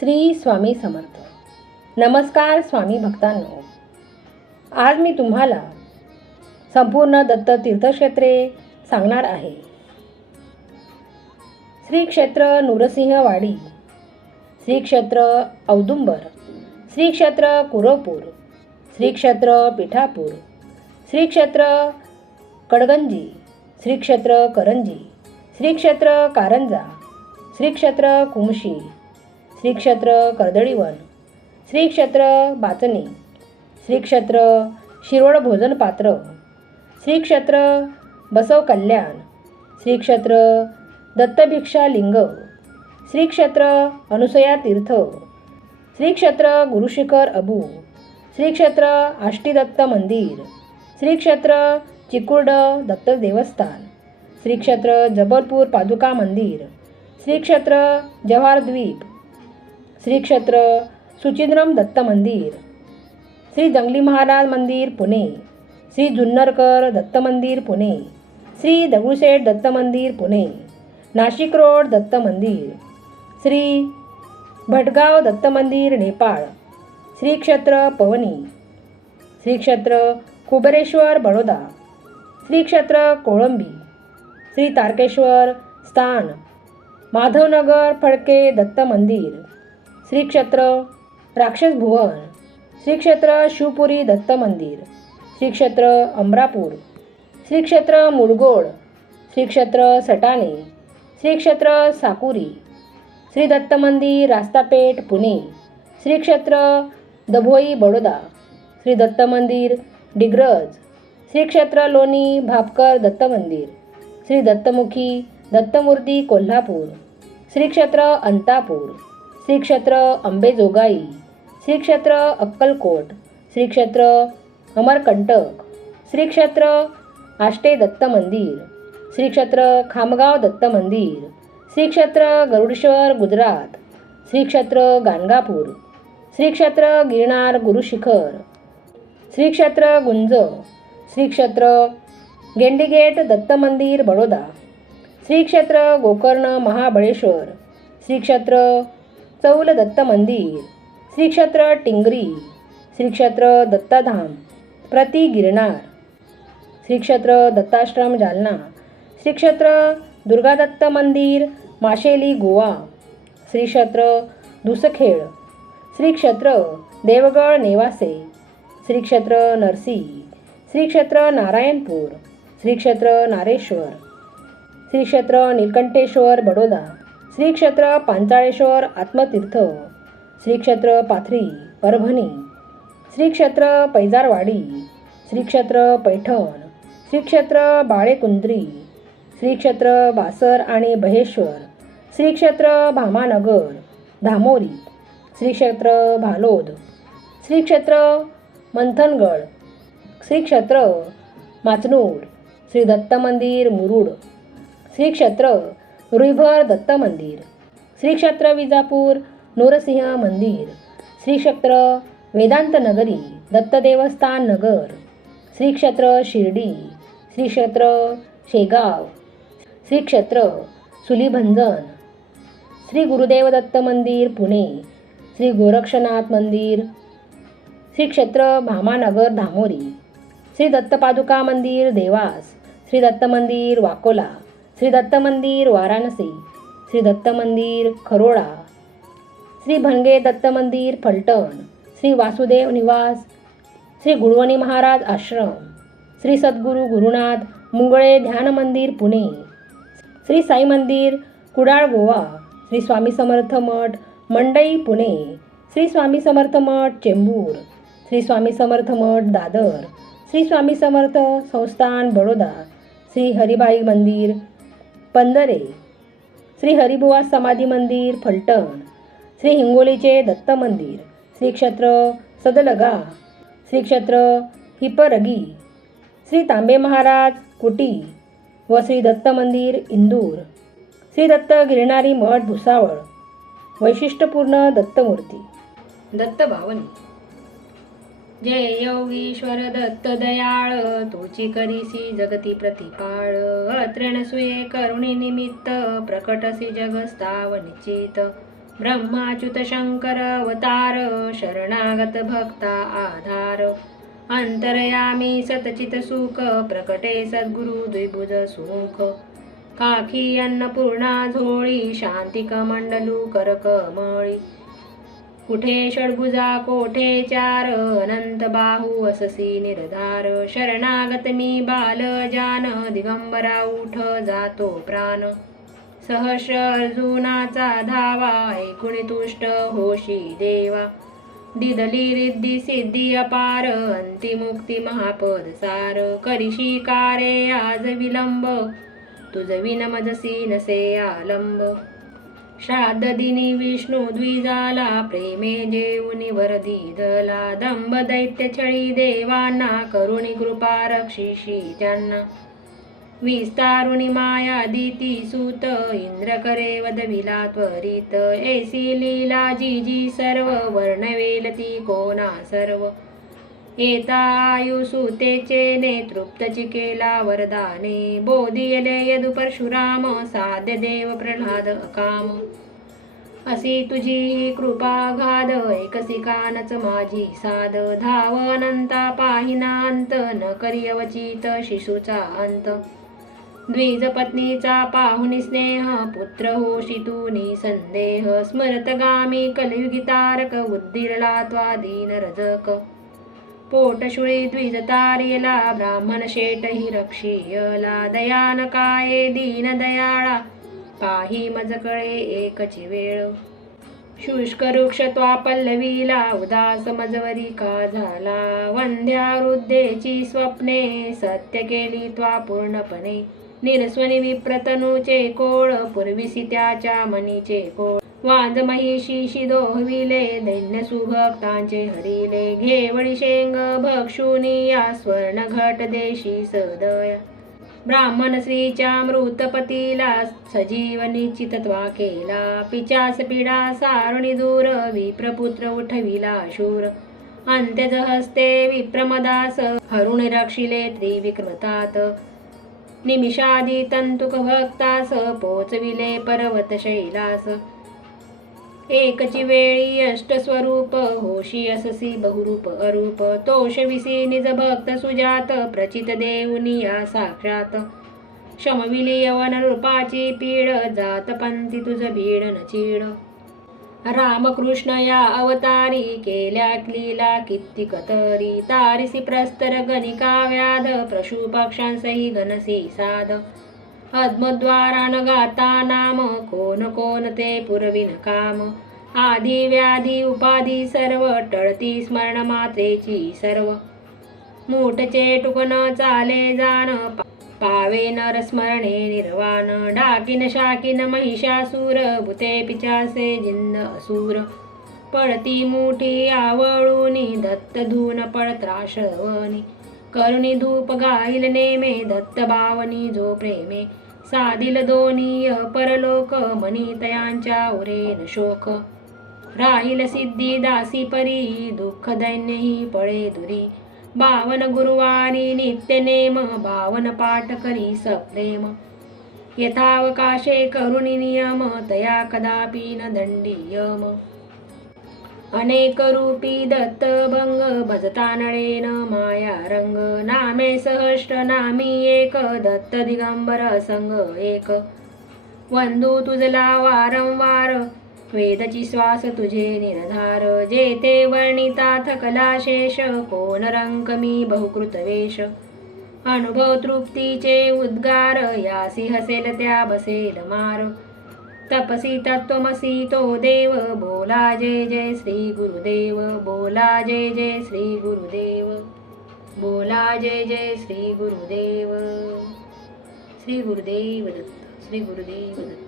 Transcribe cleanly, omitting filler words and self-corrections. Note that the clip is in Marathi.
श्री स्वामी समर्थ. नमस्कार स्वामी भक्तांनो. आज मी तुम्हाला संपूर्ण दत्त तीर्थक्षेत्रे सांगणार आहे. श्री क्षेत्र नृसिंहवाडी, श्री क्षेत्र औदुंबर, श्री क्षेत्र कुरवपूर, श्री क्षेत्र पिठापूर, श्री क्षेत्र कडगंजी, श्री क्षेत्र करंजी, श्री क्षेत्र कारंजा, श्री क्षेत्र कुमशी, श्री क्षेत्र कर्दळीवन, श्री क्षेत्र बाचणी, श्री क्षेत्र शिरोळ भोजन पात्र, श्री क्षेत्र बसव कल्याण, श्री क्षेत्र दत्तभिक्षा लिंग, श्री क्षेत्र अनुसया तीर्थ, श्री क्षेत्र गुरुशिखर अबू, श्री क्षेत्र आष्टीदत्त मंदिर, श्री क्षेत्र चिकुर्ड दत्त देवस्थान, श्री क्षेत्र जबलपूर पादुका मंदिर, श्री क्षेत्र जव्हार द्वीप, श्री क्षेत्र सुचिंद्रम दत्त मंदिर, श्री जंगली महाराज मंदिर पुणे, श्री जुन्नरकर दत्त मंदिर पुणे, श्री दगडूशेठ दत्त मंदिर पुणे, नाशिक रोड दत्त मंदिर, श्री भटगाव दत्त मंदिर नेपाळ, श्री क्षेत्र पवनी, श्री क्षेत्र कुबेरेश्वर बडोदा, श्री क्षेत्र कोळंबी, श्री तारकेश्वर स्थान माधवनगर फडके दत्त मंदिर, श्री क्षेत्र राक्षस भुवन, श्री क्षेत्र शिवपुरी दत्त मंदिर, श्री क्षेत्र अमरापूर, श्री क्षेत्र मुळगोड, श्री क्षेत्र सटाणे, श्री क्षेत्र साकुरी, श्री दत्त मंदिर रास्तापेठ पुणे, श्री क्षेत्र दभोई बडोदा, श्री दत्त मंदिर डिग्रज, श्री क्षेत्र लोणी भापकर दत्त मंदिर, श्री दत्तमुखी दत्तमूर्ती कोल्हापूर, श्री क्षेत्र अंतापूर, श्री क्षेत्र अंबेजोगाई, श्री क्षेत्र अक्कलकोट, श्री क्षेत्र अमरकंटक, श्री क्षेत्र आष्टे दत्त मंदिर, श्री क्षेत्र खामगाव दत्त मंदिर, श्री क्षेत्र गरुडेश्वर गुजरात, श्री क्षेत्र गाणगापूर, श्री क्षेत्र गिरनार गुरुशिखर, श्री क्षेत्र गुंज, श्री क्षेत्र गेंडीगेट दत्त मंदिर बडोदा, श्री क्षेत्र गोकर्ण महाबळेश्वर, श्री क्षेत्र चौल दत्त मंदिर, श्री क्षेत्र टिंगरी, श्री क्षेत्र दत्ताधाम प्रति गिरनार, श्री क्षेत्र दत्ताश्रम जालना, श्री क्षेत्र दुर्गादत्त मंदिर माशेली गोवा, श्री क्षेत्र दुसखेड, श्री क्षेत्र देवगड नेवासे, श्री क्षेत्र नरसी, श्री क्षेत्र नारायणपूर, श्री क्षेत्र नारेश्वर, श्री क्षेत्र नीलकंठेश्वर बडोदा, श्री क्षेत्र पांचाळेश्वर आत्मतीर्थ, श्री क्षेत्र पाथरी परभणी, श्री क्षेत्र पैजारवाडी, श्री क्षेत्र पैठण, श्री क्षेत्र बाळेकुंद्री, श्री क्षेत्र बासर आणि बहेश्वर, श्री क्षेत्र भामानगर धामोरी, श्री क्षेत्र भालोद, श्री क्षेत्र मंथनगड, श्री क्षेत्र माचनूर, श्री दत्त मंदिर मुरुड, श्री क्षेत्र रुईभर दत्त मंदिर, श्री क्षेत्र विजापूर नृसिंह मंदिर, श्री क्षेत्र वेदांत नगरी दत्त देवस्थान नगर, श्री क्षेत्र शिर्डी, श्री क्षेत्र शेगाव, श्री क्षेत्र सुलीभंजन, श्री गुरुदेव दत्त मंदिर पुणे, श्री गोरक्षनाथ मंदिर, श्री क्षेत्र भामानगर धामोरी, श्री दत्तपादुका मंदिर देवास, श्री दत्त मंदिर वाकोला, श्री दत्त मंदिर वाराणसी, श्री दत्त मंदिर खरोळा, श्री भणगे दत्त मंदिर फलटण, श्री वासुदेव निवास, श्री गुळवणी महाराज आश्रम, श्री सद्गुरू गुरुनाथ मुंगळे ध्यान मंदिर पुणे, श्री साई मंदिर कुडाळ गोवा, श्री स्वामी समर्थ मठ मंडई पुणे, श्री स्वामी समर्थ मठ चेंबूर, श्री स्वामी समर्थ मठ दादर, श्री स्वामी समर्थ संस्थान बडोदा, श्री हरिभाई मंदिर पंधरे, श्री हरिबुवा समाधी मंदिर फलटण, श्री हिंगोलीचे दत्त मंदिर, श्री क्षेत्र सदलगा, श्री क्षेत्र हिपरगी, श्री तांबे महाराज कुटी व श्री दत्त मंदिर इंदूर, श्री दत्त गिरणारी मठ भुसावळ, वैशिष्ट्यपूर्ण दत्तमूर्ती दत्त भावनी. जय योगीश्वर दत्त दयाळ, तोची करीसी जगती प्रतिपाळ, अत्रेण सुये करुणी निमित्त, प्रकटसी जगस्ताव निश्चित, ब्रह्माच्युत शंकर अवतार शरणागत भक्ता आधार अंतरयामी सतचित सुख प्रकटे सद्गुरु द्विभुज सुख काखी अन्नपूर्णा झोळी शांतिक मंडलू करकमळी कुठे षड्भुजा कोठे चार अनंत बाहू अससी निर्धार शरणागत मी बाल जान दिगंबरा उठ जातो प्राण सहस्र अर्जुनाचा धावा ऐकुणी तुष्ट होशी देवा दिदली रिद्धी सिद्धी अपार अंतिमुक्ती महापद सार करिशी कारे आज विलंब तुझ विनमजसी नसे आलंब श्राद्ध दिनी विष्णू द्विजाला प्रेमे जेऊनी वरदी दला दंभ दैत्य छळी देवांना करुणी कृपा रक्षिशी त्यांना विस्तारुणी माया दिती सूत इंद्र करे वदविला त्वरित ऐसी लीला जी सर्व वर्णवेलती कोणा सर्व एता आयुसुतेचे नेतृप्त चिकेला वरदाने बोधियले यदु परशुराम साध्य देव प्रल्हाद अकाम असी तुझी कृपा गाद एकसी कानच माझी साध धाव अनंता पाहिना अंत न करियवचित शिशुचा अंत द्विज पत्नीचा पाहुनी स्नेह पुत्र होशी तू निसंदेह स्मरतगामी कलियुगी तारक उद्दिरला त्वा दीन रजक पोटशुळी द्विज तारियला ब्राह्मण शेटही रक्षियला दयान काये दीन दयाळा पाही मजकळे एकची वेळ शुष्क वृक्ष त्वा पल्लवीला उदास मजवरी का झाला वंध्या वृद्धेची स्वप्ने सत्य केली त्वा पूर्णपणे निरस्वनी विप्रतनूचे कोळ पूर्वीसी त्याच्या मनीचे कोळ वाज महिषी शिदोहविले दैन्य सुभक्तांचे हरिले घेवळी शेंग भक्षुनिया स्वर्ण घट देशी सदया ब्राह्मण स्त्रीच्या मृतपतीला सजीव निश्चित त्वा केला पिचास पीडा सारुणी दूर विप्रपुत्र उठविला शूर अंत्यज हस्ते विप्रमदास हरुण रक्षिले त्रिविक्रमतात निमिषादी तंतुक भक्तास पोचविले पर्वत शैलास एकची वेळी अष्टस्वरूप होशी अससी बहुरूप अरूप तोषविसी निज भक्त सुजात प्रचित देऊनिया साक्षात शमविली यवन रूपाची पीड जात पंथी तुझ भीड न चीड रामकृष्ण या अवतारी केल्या लीला कित्तिक तरी तारिसी प्रस्तर गणिका व्याध पशु पक्षांसही घनसी साध अद्मद्वारान गाता नाम कोण कोण ते पुरविन काम आधी व्याधी उपाधी सर्व टळती स्मरण मात्रेची सर्व मूठचे टुकन चाले जाण पावे नर स्मरणे निर्वाण डाकिन शाकिन महिषासूर भूते पिचासे जिंद असुर पळती मुठी आवळूनी दत्त धून पळत्राशवनी करुणी धूप गाईल नेमे दत्त भावनी जो प्रेमे साधिल दोनीय परलोक मनितयांच्या उरेन शोक राहील सिद्धी दासी परी दुःख दैन्यही पळे दुरी बावन गुरुवारी नित्य नेम बावन पाठ करी सप्रेम यथावकाशे करुणी नियम तया कदापि न दंडीयम अनेक रूपी दत्त भंग भजता नळेन माया रंग नामे सहस्र नामी एक दत्त दिगंबर संग एक वंदू तुझला वारंवार वेदची श्वास तुझे निर्धार जेते वर्णिता थकला शेष कोण रंक मी बहुकृत वेश अनुभव तृप्तीचे उद्गार यासी हसेल त्या बसेल मार तपसी तत्वमसी तो देव बोला जय जय श्री गुरुदेव बोला जय जय श्री गुरुदेव बोला जय जय श्री गुरुदेव श्री गुरुदेव दत्त श्री गुरुदेव दत्त.